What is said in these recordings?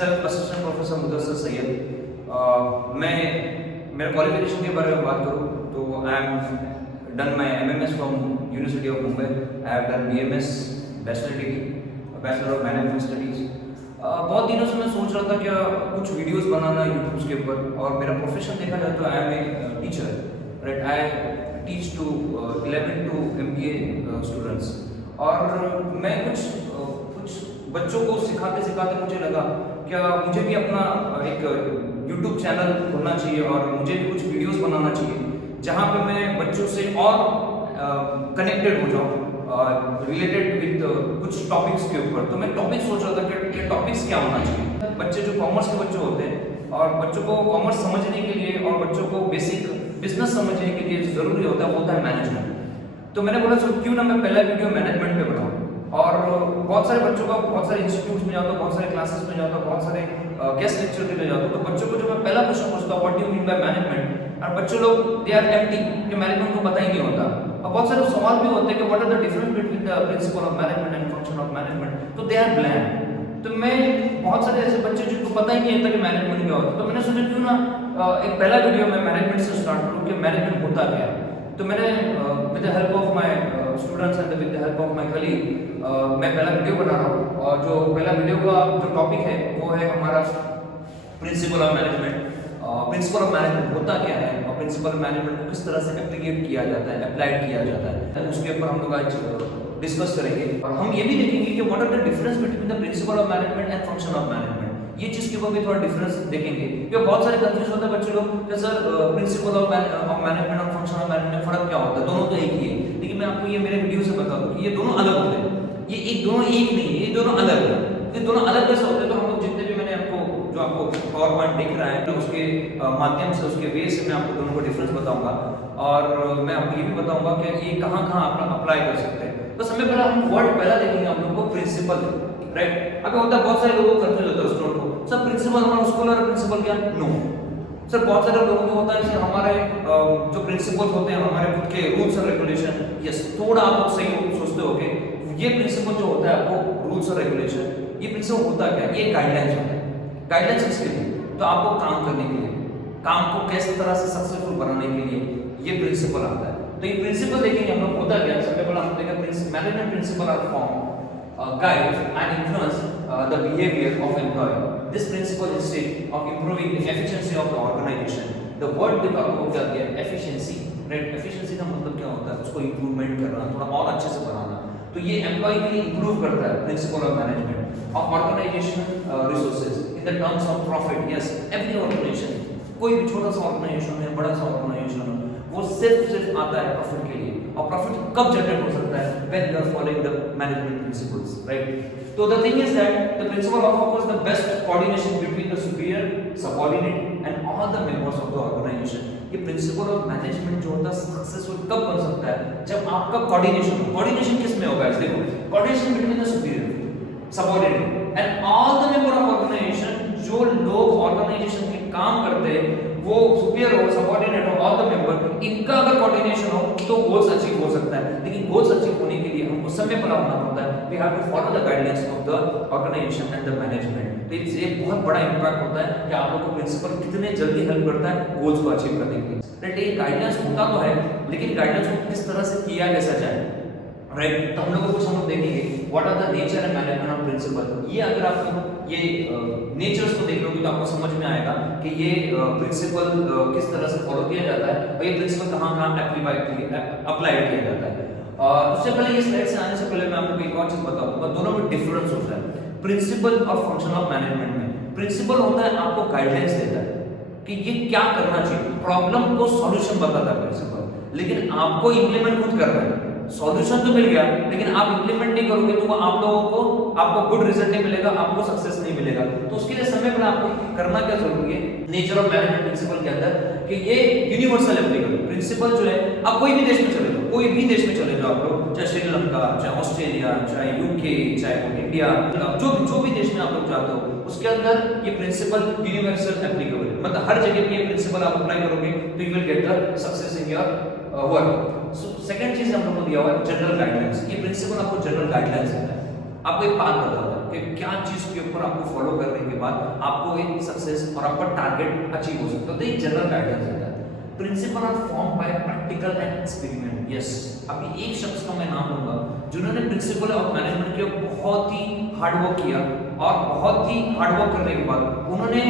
myself Assistant Professor Mudassir Sayyed. मैं मेरा qualification के बारे में बात करूँ तो I am done my MMS from university of Mumbai. I have done BMS bachelor degree, bachelor of management studies. बहुत दिनों से मैं सोच रहा था कि कुछ वीडियोस बनाना यूट्यूब के ऊपर, और मेरा प्रोफेशन देखा जाए तो I am a teacher, right. I teach to 11 to MBA students. और मैं कुछ बच्चों को सिखाते सिखाते मुझे लगा क्या मुझे भी अपना एक YouTube चैनल खोलना चाहिए और मुझे भी कुछ वीडियोस बनाना चाहिए जहाँ पे मैं बच्चों से और कनेक्टेड हो जाऊँ रिलेटेड विद कुछ टॉपिक्स के ऊपर. तो मैं टॉपिक सोच रहा था कि टॉपिक्स क्या होना चाहिए. बच्चे जो कॉमर्स के बच्चे होते हैं और बच्चों को कॉमर्स समझने के लिए और बच्चों को बेसिक बिजनेस समझने के लिए जरूरी होता है मैनेजमेंट. तो मैंने बोला सर क्यों ना मैं पहला वीडियो मैनेजमेंट पे बनाऊँ. और बहुत सारे बच्चों का बहुत सारे इंस्टीट्यूट्स में जाता हूँ, बहुत सारे क्लासेस में जाता हूँ, बहुत सारे गेस्ट लेक्चर देने जाता हूँ. तो बच्चों को जो मैं पहला क्वेश्चन पूछता हूँ what do you mean by management, और बच्चे लोग दे आर एम्प्टी कि मैनेजमेंट को पता ही नहीं होता. और बहुत सारे सवाल भी होते हैं कि what are the difference between the principle of management and function of management. तो दे आर ब्लैंक. तो मैं बहुत सारे ऐसे बच्चे जिनको पता ही नहीं होता कि मैनेजमेंट क्या होता है. तो मैंने सोचा क्यों ना एक पहला वीडियो मैं मैनेजमेंट से स्टार्ट करूँ कि मैनेजमेंट होता क्या है. तो मैंने with the help of my students and with the help of my colleague मैं पहला वीडियो बना रहा हूँ. और जो पहला वीडियो का जो टॉपिक है वो है हमारा principal of management. Principal of management होता क्या है और प्रिंसिपल मैनेजमेंट को किस तरह से एप्लीकेट किया जाता है, अप्लाइड किया जाता है, उसके ऊपर हम लोग आज डिस्कस करेंगे. और हम ये भी देखेंगे कि what are the difference between the principle of management and function of management. ये चीज के ऊपर भी थोड़ा डिफरेंस देखेंगे क्योंकि बहुत सारे कंफ्यूज होते हैं बच्चे लोग कि सर प्रिंसिपल ऑफ मैनेजमेंट और फंक्शन ऑफ मैनेजमेंट फर्क क्या होता है. दोनों तो एक ही है, लेकिन मैं आपको ये मेरे वीडियो से बता दूं कि ये दोनों अलग होते हैं. ये एक दोनों एक नहीं है, ये दोनों अलग है. ये दोनों अलग कैसे होते हैं तो हम लोग जितने भी मैंने आपको जो आपको पावर पॉइंट दिख रहा है तो उसके माध्यम से उसके वे से मैं आपको दोनों को डिफरेंस बताऊंगा. और मैं आपको ये भी बताऊंगा कि ये कहाँ कहाँ आप अप्लाई कर सकते हैं. तो सबसे पहला हम वर्ड पहला देखेंगे हम लोग को प्रिंसिपल, राइट. अब होता है बहुत सारे लोगों को कंफ्यूज होता है स्टूडेंट को सर प्रिंसिपल हमारा स्कूल और प्रिंसिपल क्या. नो सर, बहुत सारे लोगों को होता है कि हमारे जो प्रिंसिपल होते हैं हमारे खुद के रूल्स और रेगुलेशन. यस, थोड़ा आप लोग सही सोचते हो कि ये प्रिंसिपल जो होता है आपको रूल्स और रेगुलेशन, ये प्रिंसिपल होता क्या है, ये गाइडलाइंस होता है. गाइडलाइंस किसके लिए, तो आपको काम करने के लिए, काम को किस तरह से सक्सेसफुल बनाने के लिए ये प्रिंसिपल आता है. तो ये प्रिंसिपल देखेंगे हम लोग होता क्या है. सबसे पहले हम देखेंगे management principle are form guide and influence the behavior of employee. This principle instead of improving the efficiency of the organization. The word देखो आपको क्या दिया है, efficiency, right? Efficiency का मतलब क्या होता है, उसको improvement करना, थोड़ा और अच्छे से बनाना. तो ये employee के लिए improve करता है principle of management of organization resources in the terms of profit. Yes, every organization, कोई भी छोटा सा organization है, बड़ा सा organization है, वो सिर्फ आता है प्रॉफिट के लिए. और प्रॉफिट कब जनरेट हो सकता है, when you are following the management principles, right? So the thing is that the principle offers the best coordination between the superior, subordinate and all the members of the organization. ये principle of management जो होता है successful कब बन सकता है, जब आपका कोऑर्डिनेशन हो. कोऑर्डिनेशन किस में होगा, देखो coordination between the superior, subordinate and all the member of organisation. जो लोग ऑर्गेनाइजेशन के काम करते हैं वो सुपीरियर हो, सबऑर्डिनेट हो, ऑल द मेंबर, इनका अगर कोऑर्डिनेशन हो तो गोल्स अचीव हो सकता है. लेकिन गोल्स अचीव होने के लिए हमको समय पर होना पड़ता है. We have to follow the guidelines of the organisation and the management. तो इससे बहुत बड़ा इंपैक्ट होता है कि आप लोगों को प्रिंसिपल कितने जल्दी हेल्प करता है गोल्स को अचीव करने के लिए. राइट, ये गाइडलाइंस होता तो है, लेकिन गाइडलाइंस को किस तरह से किया कैसा जाए, राइट. तो हम लोगों को हम लोग देखेंगे what are the nature and management of principle. ये अगर आप ये नेचर्स को देख लोगे तो आपको समझ में आएगा कि ये प्रिंसिपल किस तरह से फॉलो किया जाता है और ये प्रिंसिपल कहाँ अप्लाई किया जाता है. उससे पहले ये स्लाइड से आने से पहले मैं आपको एक और चीज बताऊंगा. दोनों में डिफरेंस होता है प्रिंसिपल और फंक्शन ऑफ मैनेजमेंट में. प्रिंसिपल होता है आपको गाइडलाइंस देता है कि ये क्या करना चाहिए, प्रॉब्लम को सॉल्यूशन बताता है प्रिंसिपल, लेकिन आपको इंप्लीमेंट खुद करना है. सॉल्यूशन तो मिल गया लेकिन आप इंप्लीमेंट नहीं करोगे तो आप लोगों को आपको गुड रिजल्ट नहीं मिलेगा, आपको सक्सेस नहीं मिलेगा. तो उसके लिए समय पर आपको करना क्या जरूरी है नेचर ऑफ मैनेजमेंट प्रिंसिपल के अंदर कि ये यूनिवर्सल एप्लीकेबल प्रिंसिपल जो है आप कोई भी देश में चले जाओ, कोई भी देश में चले जाओ आप लोग, चाहे श्रीलंका, चाहे ऑस्ट्रेलिया, चाहे UK, चाहे इंडिया, जो भी देश में आप लोग जाते हो उसके अंदर ये प्रिंसिपल यूनिवर्सल एप्लीकेबल है. मतलब हर जगह पे ये प्रिंसिपल आप अप्लाई करोगे तो you will get the success in your work. So second चीज हम लोग को दिया हुआ है जनरल गाइडलाइंस. ये प्रिंसिपल आपको जनरल गाइडलाइंस देता है, आपको एक पाथ बताता है कि क्या चीज के ऊपर आपको फॉलो करने के बाद आपको एक सक्सेस और आपका टारगेट अचीव हो सकता है। तो एक जनरल गाइडेंस देता है। Principle are form by practical and experiment. Yes, अभी एक शख्स का मैं नाम लूंगा जिन्होंने प्रिंसिपल ऑफ मैनेजमेंट के बहुत ही हार्डवर्क किया और बहुत ही हार्डवर्क करने के बाद उन्होंने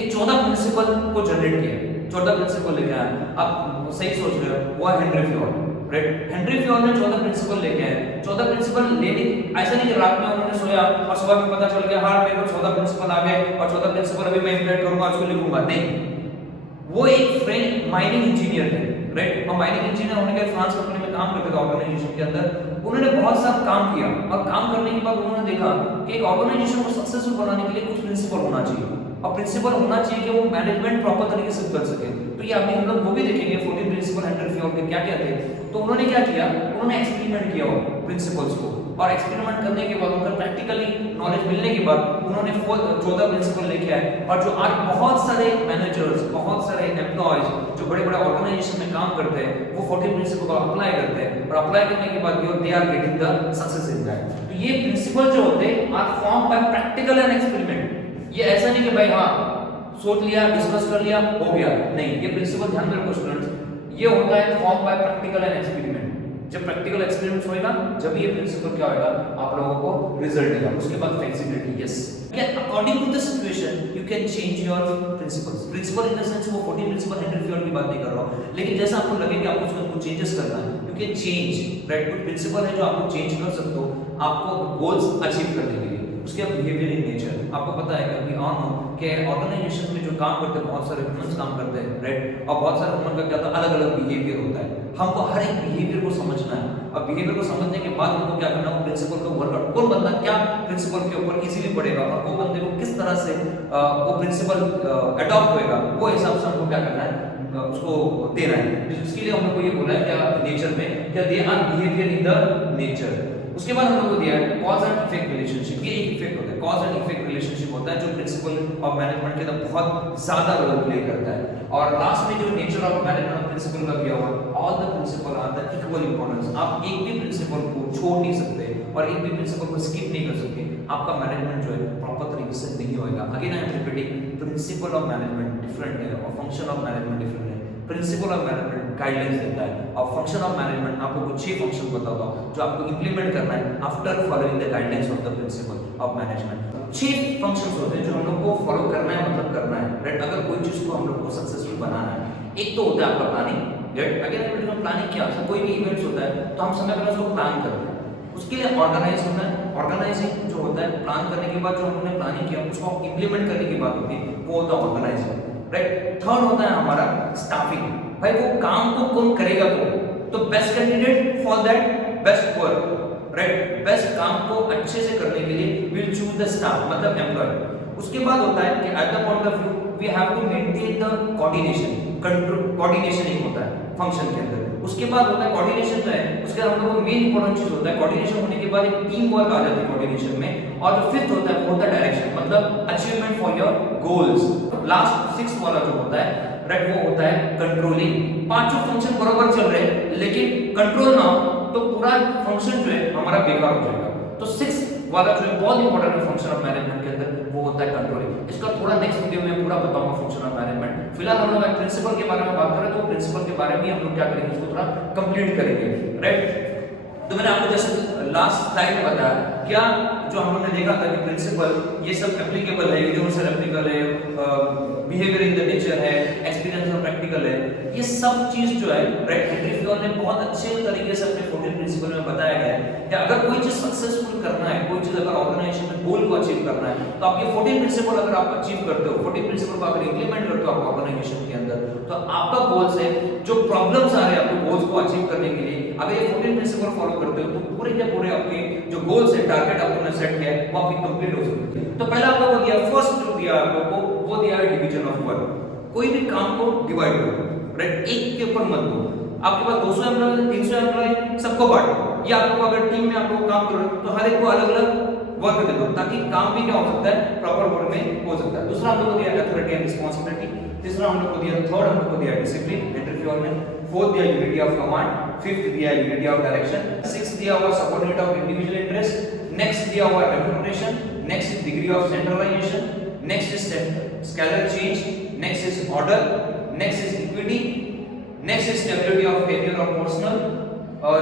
एक 14 प्रिंसिपल को जनरेट किया, 14 प्रिंसिपल लेके आए। आप सही सोच रहे हो, वो है Henry Fayol, right. Henry Fayol ने 14 प्रिंसिपल लेके आए। 14 प्रिंसिपल लेने ऐसा नहीं कि रात में उन्होंने सोया और सुबह में पता चल गया हाँ मेरे को 14 प्रिंसिपल आ गए और 14 प्रिंसिपल अभी मैं इंप्लीमेंट करूंगा, उसको लिखूंगा। नहीं, वो एक फ्रेंच माइनिंग इंजीनियर थे, राइट। और माइनिंग इंजीनियर होने के फ्रांस कंपनी में काम करते थे ऑर्गेनाइजेशन के अंदर। उन्होंने बहुत सारा काम किया और काम करने के बाद उन्होंने देखा कि एक ऑर्गेनाइजेशन को सक्सेसफुल बनाने के लिए कुछ प्रिंसिपल होना चाहिए और प्रिंसिपल होना चाहिए कि वो मैनेजमेंट प्रॉपर तरीके से कर सके। तो ये अभी हम लोग वो भी देखेंगे 14 प्रिंसिपल हेनरी फ्योल के क्या क्या थे। तो उन्होंने क्या किया, उन्होंने एक्सपेरिमेंट किया प्रिंसिपल्स को और एक्सपेरिमेंट करने के बाद उनका प्रैक्टिकली नॉलेज मिलने के बाद उन्होंने 14 प्रिंसिपल लेके आए। और जो आज बहुत सारे मैनेजर्स, बहुत सारे एम्प्लॉयज जो बड़े बड़े ऑर्गेनाइजेशन में काम करते हैं वो 14 प्रिंसिपल को अप्लाई करते हैं और अप्लाई करने के बाद they are getting the success in that. तो ये प्रिंसिपल जो होते हैं are form by practical and experiment. ये ऐसा नहीं कि भाई हाँ सोच लिया, डिस्कस कर लिया, हो गया, नहीं। ये प्रिंसिपल ध्यान में रखो स्टूडेंट्स, ये होता है form by practical and experiment. जब प्रैक्टिकल एक्सपेरिमेंट होएगा जब ये प्रिंसिपल क्या होगा, आप लोगों को रिजल्ट देगा। उसके बाद flexibility, yes, according to the situation you can change your principles. Principle in the sense वो 14 प्रिंसिपल हेनरी फ्योल की बात नहीं कर रहा हूं, लेकिन जैसा आपको लगे कि आपको उसमें कुछ चेंजेस करना है, यू कैन चेंज, राइट। कुछ प्रिंसिपल है जो आपको चेंज कर सकते हो आपको गोल्स अचीव करने के लिए। उसके बाद बिहेवियर इन नेचर, आपको पता है कि ऑन हो कि ऑर्गेनाइजेशन में जो काम करते हैं बहुत सारे ह्यूमंस काम करते हैं, राइट। और बहुत सारे ह्यूमन का क्या होता है, अलग अलग बिहेवियर होता है। हमको हर एक बिहेवियर को समझना है और बिहेवियर को समझने के बाद हमको क्या करना है, प्रिंसिपल को वर्कआउट, कौन बंदा क्या प्रिंसिपल के ऊपर इजीली पड़ेगा और वो बंदे को किस तरह से वो प्रिंसिपल अडॉप्ट होएगा, वो हिसाब से हमको क्या करना है, उसको देना है। इसके लिए हमको ये बोला है क्या नेचर में क्या they are behaviour in the nature. उसके बाद हम लोग को दिया है कॉज एंड इफेक्ट रिलेशनशिप। ये एक इफेक्ट होता है, कॉज एंड इफेक्ट रिलेशनशिप होता है जो प्रिंसिपल ऑफ मैनेजमेंट के अंदर बहुत ज्यादा रोल प्ले करता है। और लास्ट में जो नेचर ऑफ मैनेजमेंट प्रिंसिपल का दिया हुआ, all the principle are the equal importance. आप एक भी प्रिंसिपल को छोड़ नहीं सकते और एक भी प्रिंसिपल को स्किप नहीं कर सकते, आपका मैनेजमेंट जो है प्रॉपर तरीके से नहीं होएगा। Again I am repeating, principal of management different है और फंक्शन ऑफ मैनेजमेंट डिफरेंट है। प्रिंसिपल ऑफ मैनेजमेंट गाइडेंस देता है और फंक्शन ऑफ मैनेजमेंट आपको कुछ 6 फंक्शन बताता हूं जो आपको इंप्लीमेंट करना है after following the guidance of the principle of management. 6 functions होते हैं जो हम लोग को फॉलो करना है, मतलब करना है, राइट। अगर कोई चीज को हम लोग को सक्सेसफुल बनाना है, एक तो होता है आपका प्लानिंग, राइट। अगेन प्लानिंग क्या होता है, कोई भी इवेंट्स होता है तो हम समय पर उसको प्लान करते हैं। उसके लिए ऑर्गेनाइज होना है, ऑर्गेनाइजिंग जो होता है प्लान करने के बाद जो हमने प्लानिंग किया उसको इंप्लीमेंट करने की बात होती है, वो होता है ऑर्गेनाइजिंग, राइट। थर्ड होता है हमारा स्टाफिंग, भाई वो काम को कौन करेगा, तो best candidate for that best work, right. Best काम को अच्छे से करने के लिए विल चूज द स्टाफ, मतलब एम्प्लॉय। उसके बाद होता है कि at the point of view we have to maintain the coordination, control, coordination एक होता है फंक्शन के अंदर। उसके बाद होता है कोऑर्डिनेशन जो है उसके हम लोगों को मेन इंपॉर्टेंट चीज होता है कोऑर्डिनेशन होने के बाद एक टीम वर्क आ जाती है कोऑर्डिनेशन में। और जो फिफ्थ होता है वो होता है डायरेक्शन, मतलब achievement for your goals. Last 6 वाला जो होता है, राइट, वो होता है कंट्रोलिंग। पांचों फंक्शन बराबर चल रहे हैं लेकिन कंट्रोल ना हो तो पूरा फंक्शन जो है हमारा बेकार हो जाएगा। तो 6 वाला जो है बहुत इंपॉर्टेंट है फंक्शन ऑफ मैनेजमेंट के अंदर, वो होता है कंट्रोलिंग। इसका थोड़ा नेक्स्ट वीडियो में पूरा बताऊंगा फंक्शन ऑफ मैनेजमेंट। फिलहाल हम लोग प्रिंसिपल के बारे में बात करें तो प्रिंसिपल के बारे में हम लोग क्या करेंगे, उसको थोड़ा कंप्लीट करेंगे, राइट। तो मैंने आपको जैसे लास्ट स्लाइड में बताया क्या जो हम लोगों ने देखा था कि प्रिंसिपल ये सब एप्लीकेबल है, यूनिवर्सल एप्लीकेबल है, बिहेवियर इन द नेचर है, एक्सपीरियंस और प्रैक्टिकल है, ये सब चीज जो है, राइट, हेनरी फ्योल ने बहुत अच्छे तरीके से अपने 14 प्रिंसिपल में बताया गया है कि अगर कोई चीज सक्सेसफुल करना है, कोई चीज अगर ऑर्गेनाइजेशन में गोल को अचीव करना है तो आप ये 14 प्रिंसिपल अगर आप अचीव करते हो, 14 प्रिंसिपल को अगर इंप्लीमेंट करते हो आप ऑर्गेनाइजेशन के अंदर, तो आपका गोल्स है जो प्रॉब्लम्स आ रहे हैं आपको गोल्स को अचीव करने के लिए, अगर ये 14 प्रिंसिपल फॉलो करते हो तो पूरे के पूरे आपके जो गोल्स है, टारगेट आपने सेट किया है वो आपकी कंप्लीट हो सकती है। तो पहला आपको दिया, फर्स्ट जो दिया आपको वो दिया है डिवीजन ऑफ वर्क। कोई भी काम को डिवाइड करो, राइट, एक के ऊपर मत दो। आपके पास 200 एम्प्लॉय, 300 एम्प्लॉय, सबको बांटो, या आप लोग अगर टीम में आप लोग काम करो तो हर एक को अलग अलग वर्क दे दो ताकि काम भी क्या हो सकता है, प्रॉपर वर्क में हो सकता है। दूसरा हम लोग को दिया अथॉरिटी एंड रिस्पांसिबिलिटी। तीसरा हम लोग को दिया, थर्ड हम लोग को दिया डिसिप्लिन, हेनरी फ्योल ने। फोर्थ दिया यूनिटी ऑफ कमांड। फिफ्थ दिया यूनिटी ऑफ डायरेक्शन। सिक्स्थ दिया हुआ support of individual interest. Next दिया हुआ remuneration. next is degree of centralization, next is scalar change, next is order, next is equity, next is stability of behavior or personal,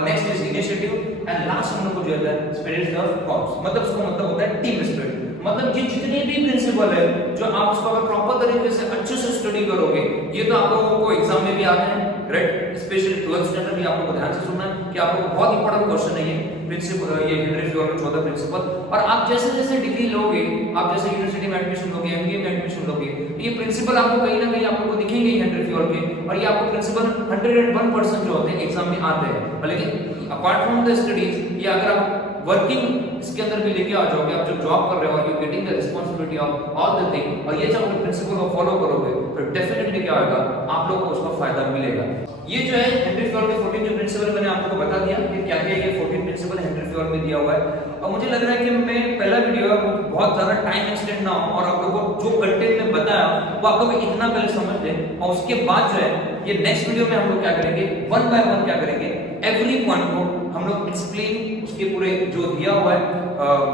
next is initiative, and last हम लोग को जो है spirit of corps, मतलब उसका मतलब होता है टीम स्पिरिट। मतलब ये जितने भी प्रिंसिपल है जो आप उसको अगर प्रॉपर तरीके से अच्छे से स्टडी करोगे, ये तो आप लोगों को एग्जाम में भी आते हैं, राइट? स्पेशली 12th स्टैंडर्ड में आप लोगों को ध्यान से सुनना है कि आप लोगों को बहुत इंपॉर्टेंट क्वेश्चन है ये प्रिंसिपल, ये हेनरी फ्योल का 14 प्रिंसिपल। और आप जैसे जैसे डिग्री लोगे, आप जैसे यूनिवर्सिटी में एडमिशन लोगे, एमबीए में एडमिशन लोगे, ये प्रिंसिपल आपको कहीं ना कहीं आप लोगों को दिखेंगे हेनरी फ्योल के, और ये आपको प्रिंसिपल 101% जो होते हैं एग्जाम में आते हैं। लेकिन अपार्ट फ्रॉम द स्टडीज, ये अगर आप वर्किंग इसके अंदर भी लेके आ जाओगे, आप जब जॉब कर रहे हो, you getting the responsibility of all the thing, और ये जब अपने प्रिंसिपल को फॉलो करोगे तो डेफिनेटली क्या होगा, आप लोगों को उसका फायदा मिलेगा। ये जो है हेनरी फ्योल के 14 जो प्रिंसिपल मैंने आप लोगों को बता दिया कि क्या क्या ये 14 प्रिंसिपल हेनरी फ्योल में दिया हुआ है। और मुझे लग रहा है कि मैं पहला वीडियो है वो बहुत ज्यादा टाइम एक्सटेंड ना हो, और आप लोगों को जो कंटेंट में बताया वो आप लोग इतना पहले समझ लें, और उसके बाद जो है ये नेक्स्ट वीडियो में हम लोग क्या करेंगे, वन बाय वन क्या करेंगे, एवरी पॉइंट को हम लोग एक्सप्लेन, उसके पूरे जो दिया हुआ है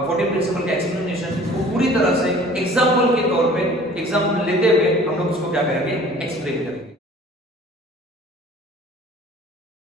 14 प्रिंसिपल का एक्सप्लेनेशन वो पूरी तरह से एग्जांपल के तौर पे, एग्जांपल लेते हुए हम लोग उसको क्या करेंगे, एक्सप्लेन करेंगे।